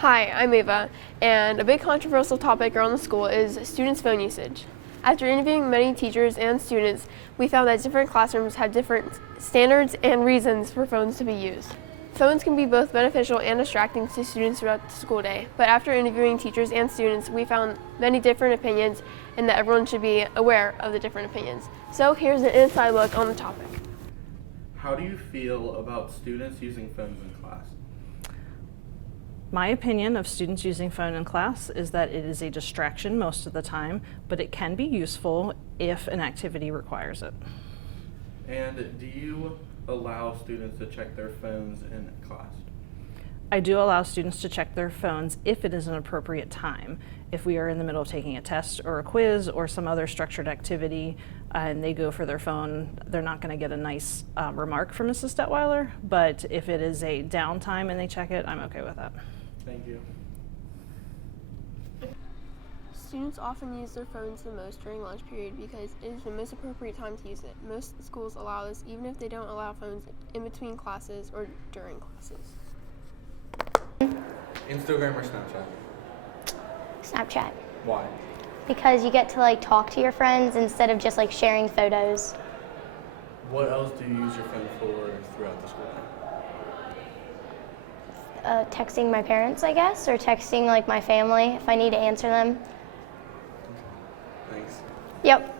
Hi, I'm Ava, and a big controversial topic around the school is students' phone usage. After interviewing many teachers and students, we found that different classrooms have different standards and reasons for phones to be used. Phones can be both beneficial and distracting to students throughout the school day, but after interviewing teachers and students, we found many different opinions and that everyone should be aware of the different opinions. So here's an inside look on the topic. How do you feel about students using phones in class? My opinion of students using phone in class is that it is a distraction most of the time, but it can be useful if an activity requires it. And do you allow students to check their phones in class? I do allow students to check their phones if it is an appropriate time. If we are in the middle of taking a test or a quiz or some other structured activity and they go for their phone, they're not going to get a nice remark from Mrs. Detweiler, but if it is a downtime and they check it, I'm okay with that. Thank you. Students often use their phones the most during lunch period because it is the most appropriate time to use it. Most schools allow this even if they don't allow phones in between classes or during classes. Instagram or Snapchat? Snapchat. Why? Because you get to talk to your friends instead of just sharing photos. What else do you use your phone for throughout the school day? Texting my parents, I guess, or texting my family if I need to answer them. Thanks. Yep.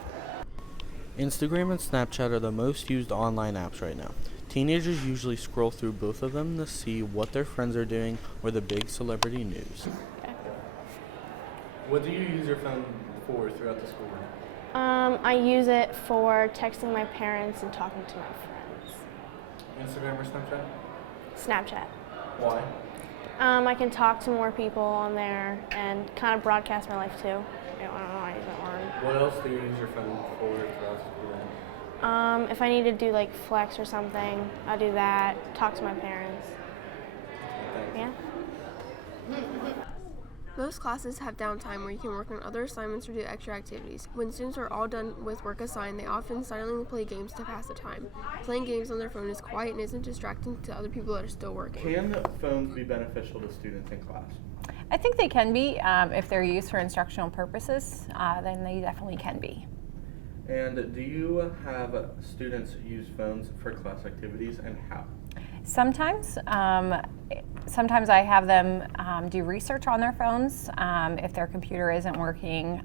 Instagram and Snapchat are the most used online apps right now. Teenagers usually scroll through both of them to see what their friends are doing or the big celebrity news. What do you use your phone for throughout the school day? I use it for texting my parents and talking to my friends. Instagram or Snapchat? Snapchat. Why? I can talk to more people on there and kind of broadcast my life too. I don't know why I use that word. What else do you use your phone for throughout the school day? If I need to do flex or something, I'll do that. Talk to my parents. Thanks. Yeah. Most classes have downtime where you can work on other assignments or do extra activities. When students are all done with work assigned, they often silently play games to pass the time. Playing games on their phone is quiet and isn't distracting to other people that are still working. Can phones be beneficial to students in class? I think they can be. If they're used for instructional purposes, then they definitely can be. And do you have students use phones for class activities, and how? Sometimes I have them do research on their phones if their computer isn't working,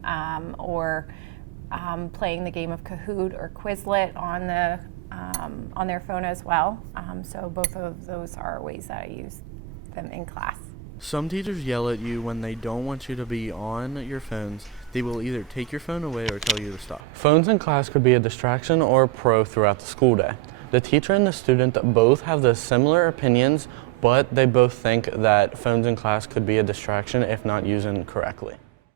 or playing the game of Kahoot or Quizlet on their phone as well. So both of those are ways that I use them in class. Some teachers yell at you when they don't want you to be on your phones. They will either take your phone away or tell you to stop. Phones in class could be a distraction or a pro throughout the school day. The teacher and the student both have the similar opinions, but they both think that phones in class could be a distraction if not used correctly.